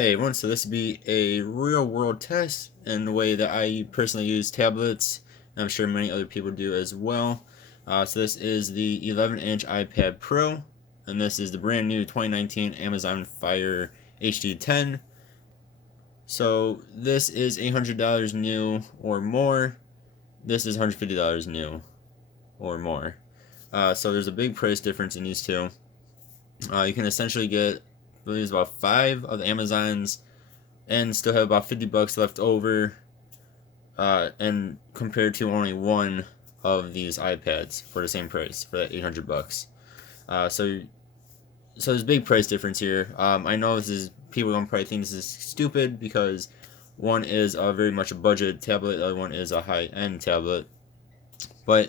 Hey everyone, so this would be a real world test in the way that I personally use tablets, and I'm sure many other people do as well. So this is the 11-inch iPad Pro, and this is the brand new 2019 Amazon Fire HD10. So this is $800 new or more. This is $150 new or more. So there's a big price difference in these two. You can essentially get, I believe it's about 5 of the Amazon's and still have about 50 bucks left over, and compared to only one of these iPads for the same price, for that 800 bucks. So there's a big price difference here. I know this is, people don't probably think this is stupid because one is very much a budget tablet, the other one is a high-end tablet. But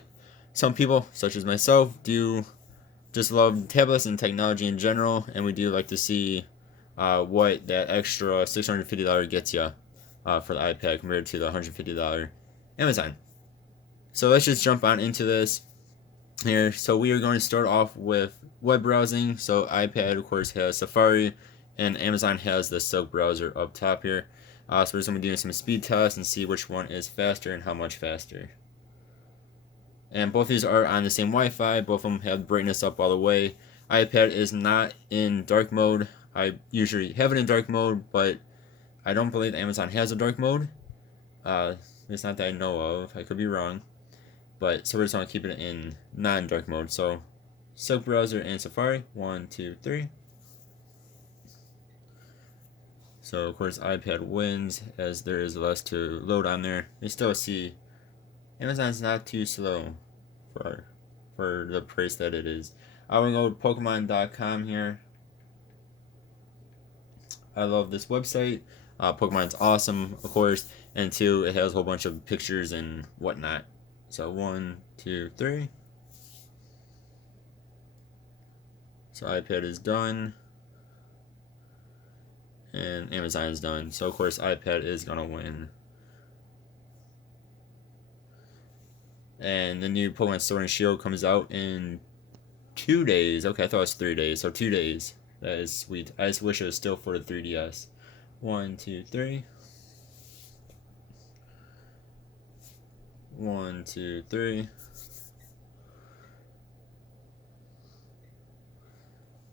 some people, such as myself, do just love tablets and technology in general, and we do like to see what that extra $650 gets you for the iPad compared to the $150 Amazon. So let's just jump on into this here. So we are going to start off with web browsing. So iPad, of course, has Safari, and Amazon has the Silk browser up top here. So we're just going to be doing some speed tests and see which one is faster and how much faster. And both of these are on the same Wi-Fi. Both of them have brightness up all the way. iPad is not in dark mode. I usually have it in dark mode, but I don't believe Amazon has a dark mode. It's not that I know of. I could be wrong. But so we're just going to keep it in non-dark mode. So Silk browser and Safari. 1, 2, 3. So of course iPad wins as there is less to load on there. You still see Amazon's not too slow for the price that it is. I'm gonna go to Pokemon.com here. I love this website. Pokemon's awesome, of course, and two, it has a whole bunch of pictures and whatnot. So 1, 2, 3. So iPad is done, and Amazon is done. So of course iPad is gonna win. And the new Pokemon Sword and Shield comes out in 2 days. Okay, I thought it was 3 days. So 2 days. That is sweet. I just wish it was still for the 3DS. 1, 2, 3. 1, 2, 3.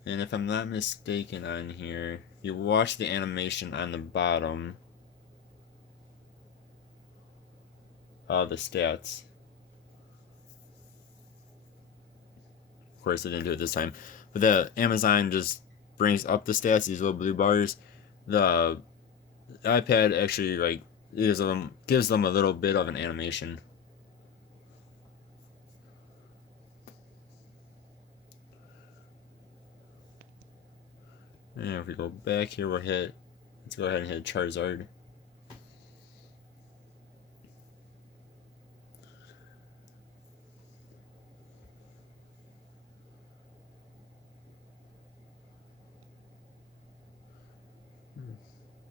And if I'm not mistaken on here, you watch the animation on the bottom of the stats. Of course, I didn't do it this time. But the Amazon just brings up the stats, these little blue bars. The iPad actually like gives them a little bit of an animation. And if we go back here, let's go ahead and hit Charizard.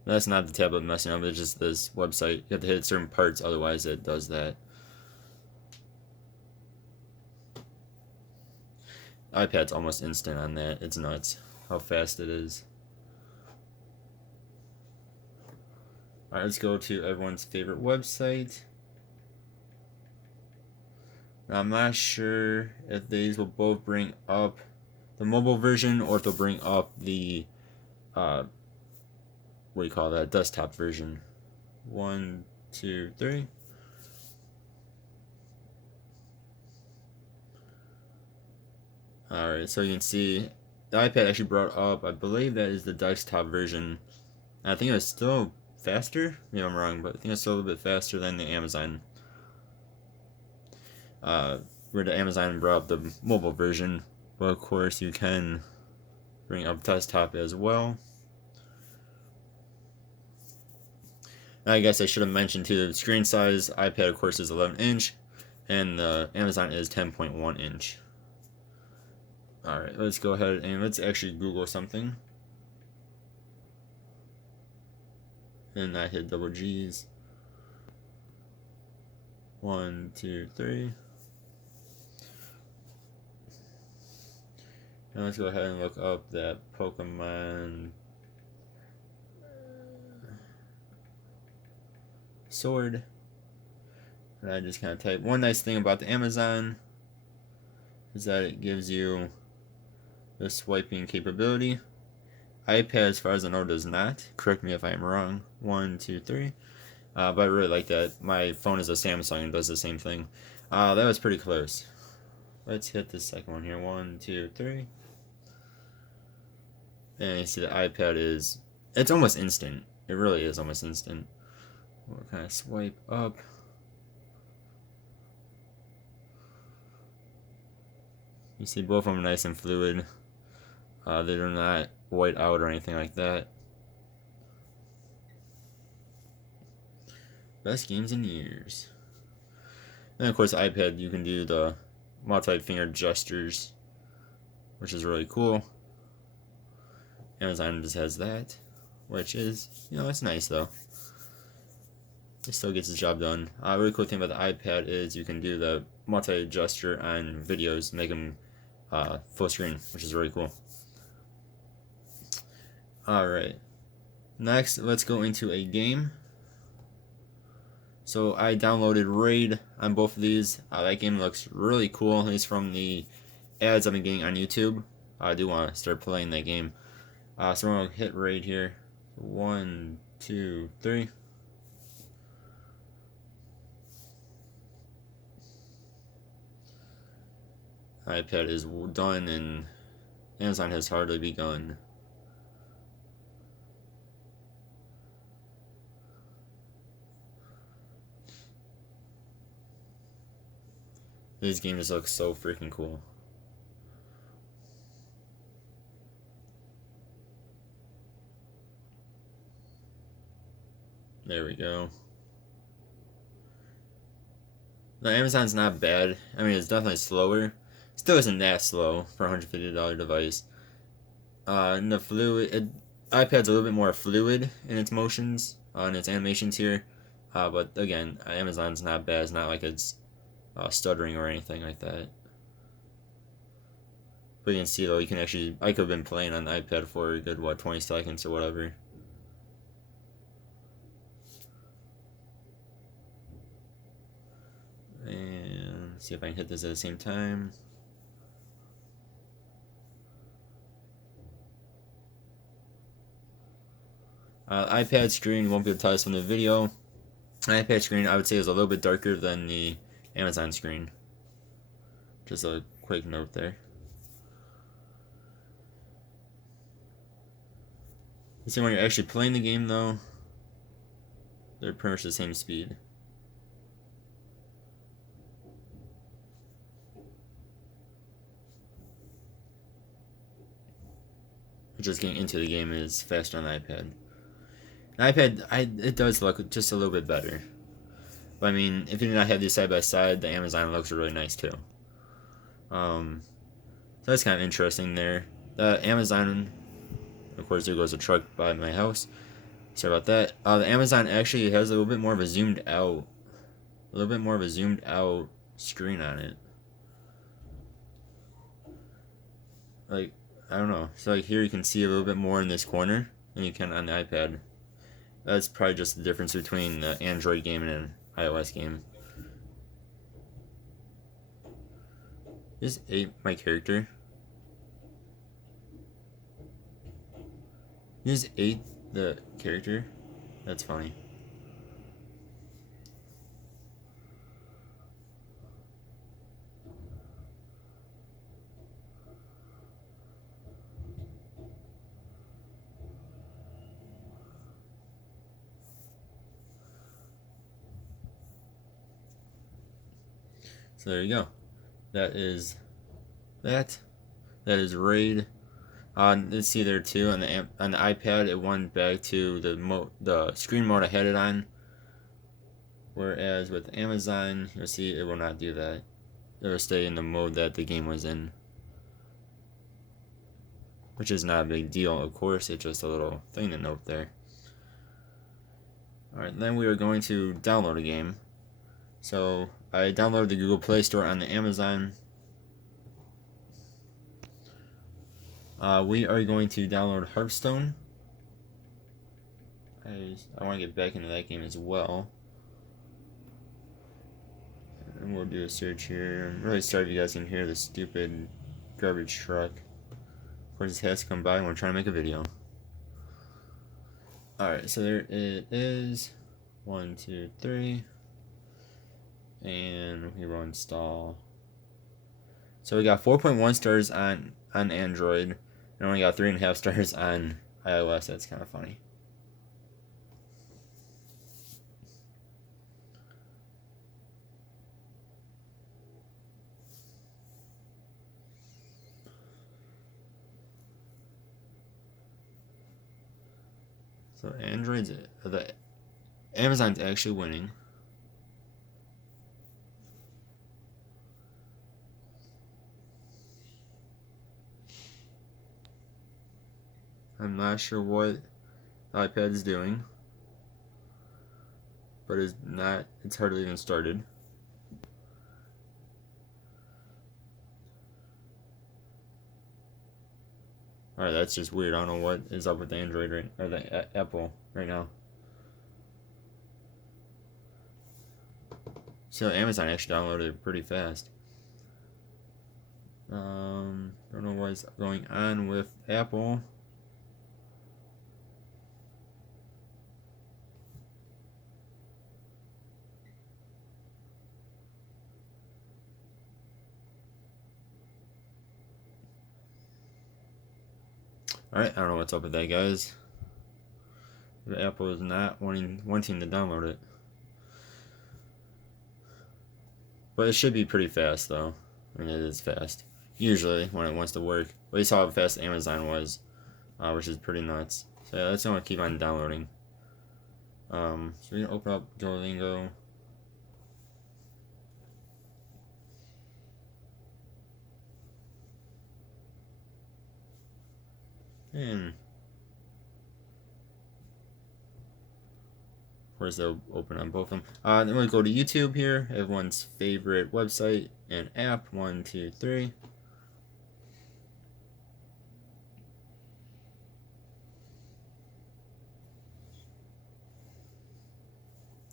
That's not the tablet messing up, it's just this website. You have to hit certain parts, otherwise it does that. iPad's almost instant on that. It's nuts how fast it is. Alright, let's go to everyone's favorite website. Now, I'm not sure if these will both bring up the mobile version or if they'll bring up the what do you call that, desktop version. 1, 2, 3. Alright, so you can see the iPad actually brought up, I believe that is the desktop version. I think it was still faster. Maybe I'm wrong, but I think it's still a little bit faster than the Amazon. Where the Amazon brought up the mobile version, but of course you can bring up desktop as well. I guess I should have mentioned too, the screen size, iPad of course is 11 inch, and the Amazon is 10.1 inch. Alright, let's go ahead and let's actually Google something. And I hit double G's. 1, 2, 3. And let's go ahead and look up that Pokemon sword. And I just kind of type. One nice thing about the Amazon is that it gives you the swiping capability. iPad, as far as I know, does not. Correct me if I'm wrong. 1, 2, 3. But I really like that. My phone is a Samsung and does the same thing. That was pretty close. Let's hit the second one here. 1, 2, 3. And you see the iPad is... It's almost instant. It really is almost instant. We'll kind of swipe up. You see both of them are nice and fluid. They're not white out or anything like that. Best games in years. And of course, iPad, you can do the multi-finger gestures, which is really cool. Amazon just has that, which is, it's nice though. It still gets the job done. Really cool thing about the iPad is you can do the multi-gesture on videos, make them full screen, which is really cool. Alright, next let's go into a game. So I downloaded Raid on both of these. That game looks really cool. It's from the ads I've been getting on YouTube. I do want to start playing that game. So we're going to hit Raid here. 1, 2, 3. iPad is done and Amazon has hardly begun. This game just looks so freaking cool. There we go. The Amazon's not bad. I mean, it's definitely slower. Still isn't that slow for a $150 device. And the fluid, iPad's a little bit more fluid in its motions, and its animations here. But again, Amazon's not bad. It's not like it's stuttering or anything like that. But you can see though, you can actually, I could have been playing on the iPad for a good, 20 seconds or whatever. And see if I can hit this at the same time. iPad screen, you won't be able to tell this from the video. iPad screen, I would say, is a little bit darker than the Amazon screen. Just a quick note there. You see, when you're actually playing the game, though, they're pretty much the same speed. Just getting into the game is faster on the iPad. The iPad, it does look just a little bit better. But I mean, if you do not have these side by side, the Amazon looks really nice too. So that's kind of interesting there. The Amazon, of course, there goes a truck by my house. Sorry about that. The Amazon actually has a little bit more of a zoomed out screen on it. Like, I don't know. So like here you can see a little bit more in this corner than you can on the iPad. That's probably just the difference between the Android game and an iOS game. Just ate my character. You just ate the character? That's funny. So there you go. That is that. That is Raid. Let's see there too on the iPad. It went back to the screen mode I had it on. Whereas with Amazon, you'll see it will not do that. It will stay in the mode that the game was in, which is not a big deal. Of course, it's just a little thing to note there. All right, then we are going to download a game. So I downloaded the Google Play Store on the Amazon. We are going to download Hearthstone. I want to get back into that game as well. And we'll do a search here. I'm really sorry if you guys can hear the stupid garbage truck. Of course, it has to come by when we're trying to make a video. Alright, so there it is. 1, 2, 3. And we will install. So we got 4.1 stars on Android, and only got 3.5 stars on iOS. That's kind of funny. So Amazon's actually winning. I'm not sure what the iPad is doing, but it's hardly even started. Alright, that's just weird. I don't know what is up with the Android or the Apple right now. So Amazon actually downloaded it pretty fast. Don't know what's going on with Apple. Alright, I don't know what's up with that, guys. The Apple is not wanting to download it. But it should be pretty fast, though. I mean, it is fast. Usually, when it wants to work. But you saw how fast Amazon was, which is pretty nuts. So yeah, that's going to keep on downloading. So we're going to open up Duolingo. And of course they'll open on both of them. Then we'll go to YouTube here, everyone's favorite website and app. 1, 2, 3.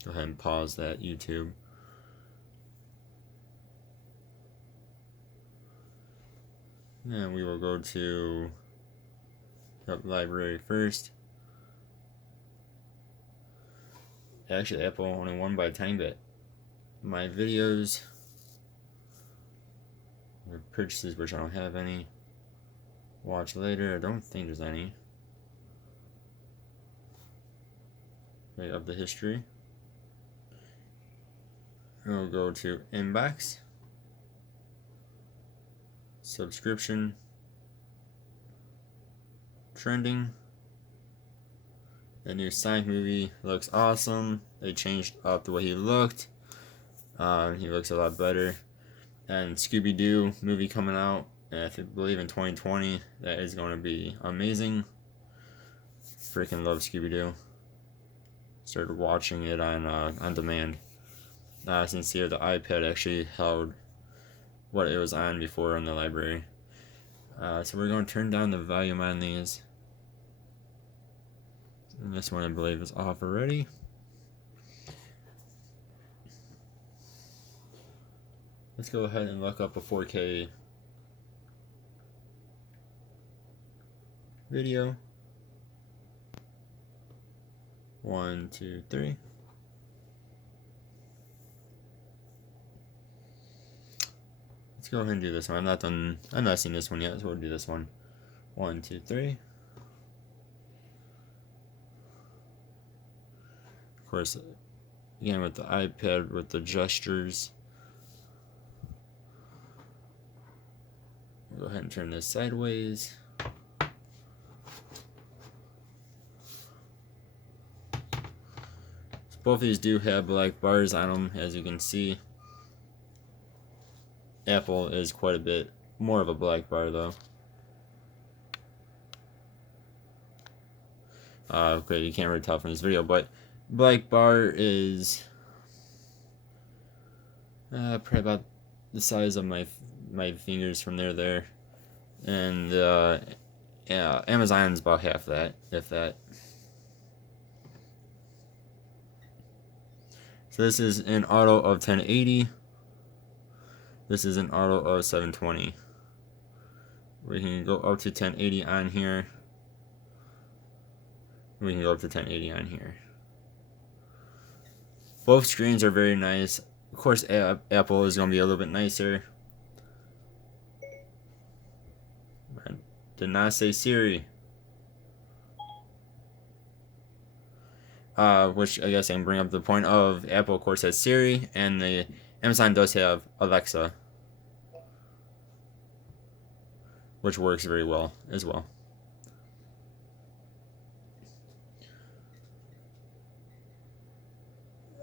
Go ahead and pause that YouTube. And we will go to the library first. Actually, Apple only won by a tiny bit. My videos, or purchases, which I don't have any. Watch later, I don't think there's any. Right up the history. We'll go to inbox, subscription, trending. The new Sonic movie looks awesome. They changed up the way he looked. He looks a lot better. And Scooby-Doo movie coming out, I believe in 2020. That is going to be amazing. Freaking love Scooby-Doo. Started watching it on demand. Since here the iPad actually held what it was on before in the library. So we're going to turn down the volume on these. And this one I believe is off already. Let's go ahead and look up a 4K video. 1, 2, 3. Let's go ahead and do this one. I'm not seeing this one yet, so we'll do this one. 1, 2, 3. Of course, again with the iPad with the gestures. We'll go ahead and turn this sideways. So both of these do have black bars on them, as you can see. Apple is quite a bit more of a black bar, though. Okay, you can't really tell from this video, but black bar is probably about the size of my fingers from there, and yeah, Amazon's about half that, if that. So this is an auto of 1080. This is an auto of 720. We can go up to 1080 on here. We can go up to 1080 on here. Both screens are very nice. Of course, Apple is going to be a little bit nicer. I did not say Siri. Which I guess I can bring up the point of Apple, of course, has Siri, and the Amazon does have Alexa, which works very well as well.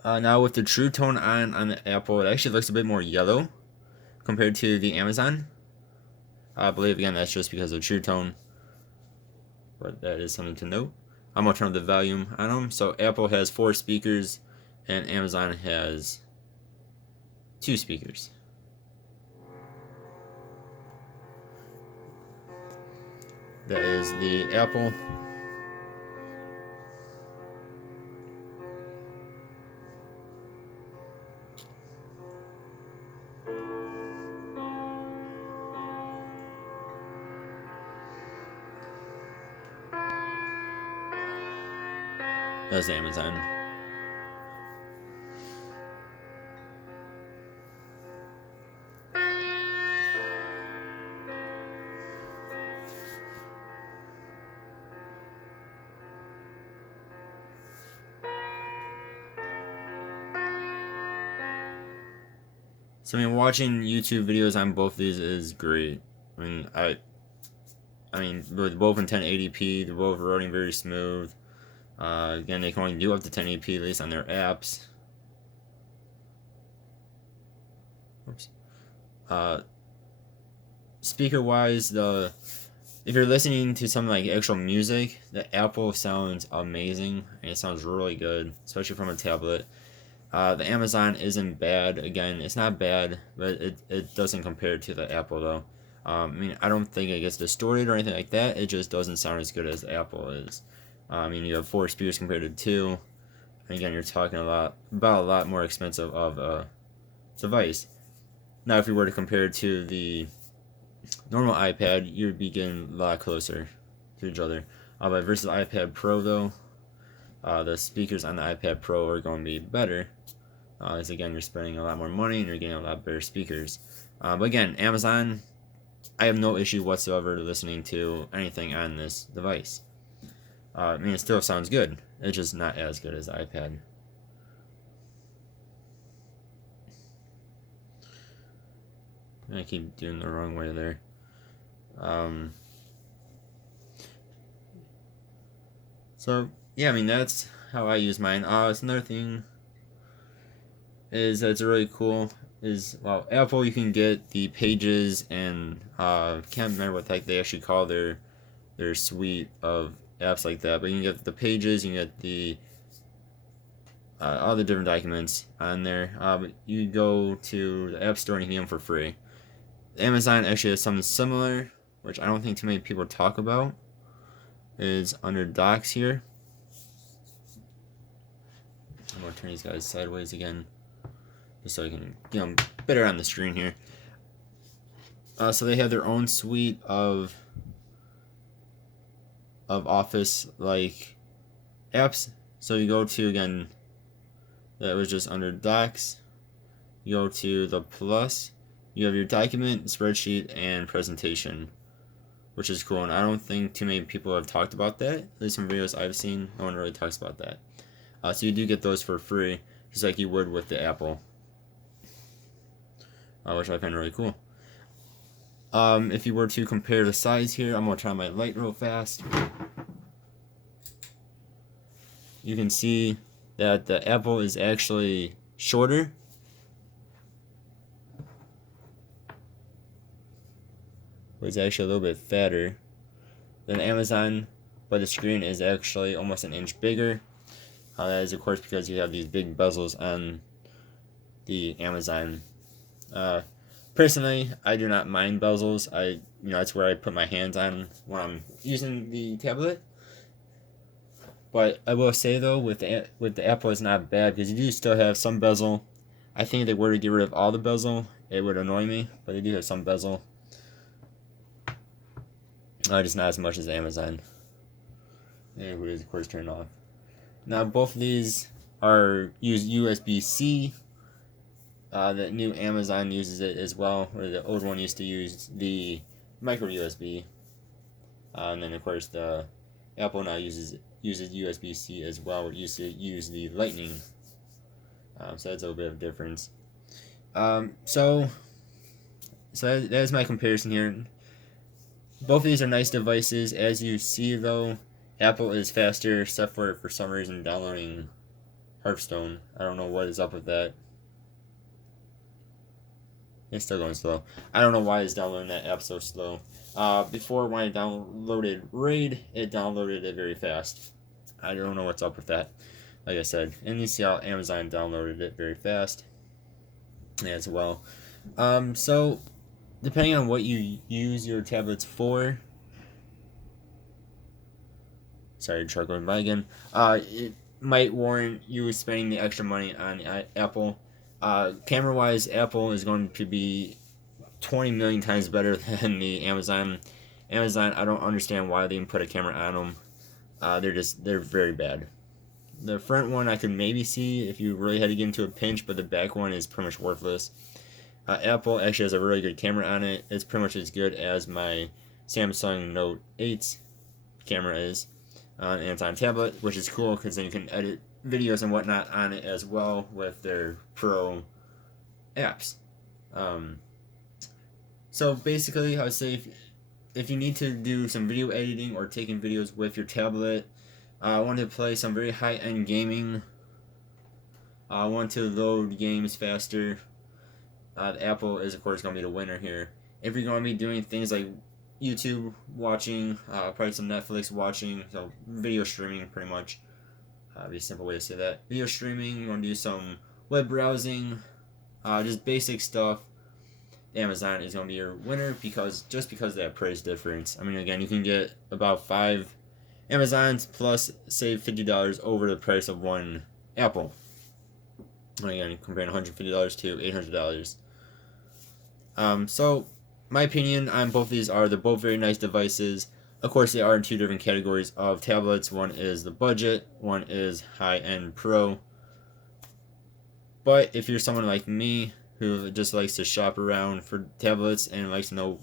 Now with the True Tone on the Apple, it actually looks a bit more yellow compared to the Amazon. I believe, again, that's just because of True Tone, but that is something to note. I'm going to turn up the volume on them. So Apple has 4 speakers, and Amazon has 2 speakers. That is the Apple. That's Amazon. So I mean, watching YouTube videos on both of these is great. I mean, they're both in 1080p. They're both running very smooth. Again, they can only do up to 1080p, at least on their apps. Oops. Speaker-wise, if you're listening to some like actual music, the Apple sounds amazing, and it sounds really good, especially from a tablet. The Amazon isn't bad. Again, it's not bad, but it doesn't compare to the Apple though. I mean, I don't think it gets distorted or anything like that. It just doesn't sound as good as the Apple is. I mean, you have 4 speakers compared to 2. And again, you're talking about a lot more expensive of a device. Now, if you were to compare it to the normal iPad, you'd be getting a lot closer to each other. But versus iPad Pro, though, the speakers on the iPad Pro are going to be better. As again, you're spending a lot more money and you're getting a lot better speakers. But again, Amazon, I have no issue whatsoever listening to anything on this device. I mean, it still sounds good. It's just not as good as the iPad. I keep doing the wrong way there. So, yeah, I mean, that's how I use mine. It's another thing is that's really cool is, well, Apple, you can get the Pages and, can't remember what the heck they actually call their suite of apps like that, but you can get the Pages, you can get the all the different documents on there. But you go to the App Store and you can get them for free. Amazon actually has something similar, which I don't think too many people talk about. Is under Docs here. I'm gonna turn these guys sideways again, just so I can get them better on the screen here. So they have their own suite of Office like apps. So you go to, again, that was just under Docs. You go to the plus. You have your document, spreadsheet, and presentation, which is cool. And I don't think too many people have talked about that. At least from videos I've seen, no one really talks about that. So you do get those for free, just like you would with the Apple, which I find really cool. If you were to compare the size here, I'm going to try my light real fast. You can see that the Apple is actually shorter. But it's actually a little bit fatter than Amazon, but the screen is actually almost an inch bigger. That is, of course, because you have these big bezels on the Amazon. Personally, I do not mind bezels. That's where I put my hands on when I'm using the tablet. But I will say though, with the Apple, it's not bad because you do still have some bezel I think if they were to get rid of all the bezel, it would annoy me, but they do have some bezel. Just not as much as Amazon. And it would, of course, turn off. Now, both of these use USB-C. The new Amazon uses it as well, where the old one used to use the micro USB. And then, of course, the Apple now uses USB-C as well. It used to use the Lightning. So that's a little bit of difference. So that is my comparison here. Both of these are nice devices. As you see, though, Apple is faster, except for some reason downloading Hearthstone. I don't know what is up with that. It's still going slow. I don't know why it's downloading that app so slow. Before, when I downloaded Raid, it downloaded it very fast. I don't know what's up with that. Like I said, and you see how Amazon downloaded it very fast as well. So, depending on what you use your tablets for, sorry, truck going by again. It might warrant you spending the extra money on Apple. Camera-wise, Apple is going to be 20 million times better than the Amazon. Amazon, I don't understand why they even put a camera on them. They're very bad. The front one I could maybe see if you really had to get into a pinch, but the back one is pretty much worthless. Apple actually has a really good camera on it. It's pretty much as good as my Samsung Note 8 camera is. And it's on tablet, which is cool because then you can edit videos and whatnot on it as well with their pro apps. So basically, I would say if you need to do some video editing or taking videos with your tablet, want to play some very high-end gaming, want to load games faster, Apple is of course going to be the winner here. If you're going to be doing things like YouTube watching, probably some Netflix watching, so video streaming pretty much. Be a simple way to say that. Video streaming, you're going to do some web browsing, just basic stuff. Amazon is going to be your winner because of that price difference. I mean, again, you can get about 5 Amazons plus save $50 over the price of one Apple. Again, comparing $150 to $800. So, my opinion on both of these they're both very nice devices. Of course, they are in two different categories of tablets. One is the budget, one is high-end pro. But if you're someone like me who just likes to shop around for tablets and likes to know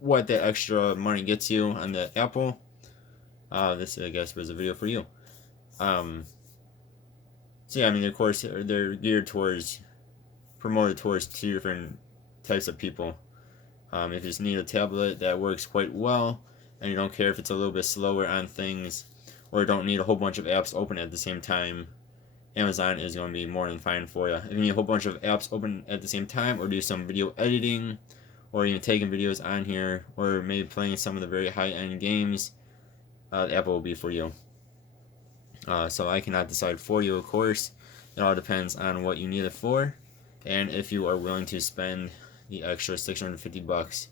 what that extra money gets you on the Apple, this, I guess, was a video for you. So yeah, I mean, of course, they're promoted towards two different types of people. If you just need a tablet that works quite well, and you don't care if it's a little bit slower on things, or don't need a whole bunch of apps open at the same time, Amazon is going to be more than fine for you. If you need a whole bunch of apps open at the same time, or do some video editing, or even taking videos on here, or maybe playing some of the very high-end games, Apple will be for you. So I cannot decide for you, of course. It all depends on what you need it for, and if you are willing to spend the extra $650.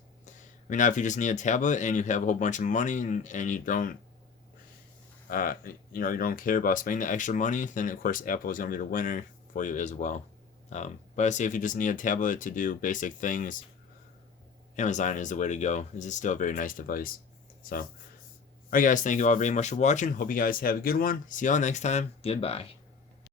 I mean, now if you just need a tablet and you have a whole bunch of money and you don't, you don't care about spending the extra money, then of course Apple is going to be the winner for you as well. But I say if you just need a tablet to do basic things, Amazon is the way to go. This is still a very nice device. So, alright guys, thank you all very much for watching. Hope you guys have a good one. See y'all next time. Goodbye.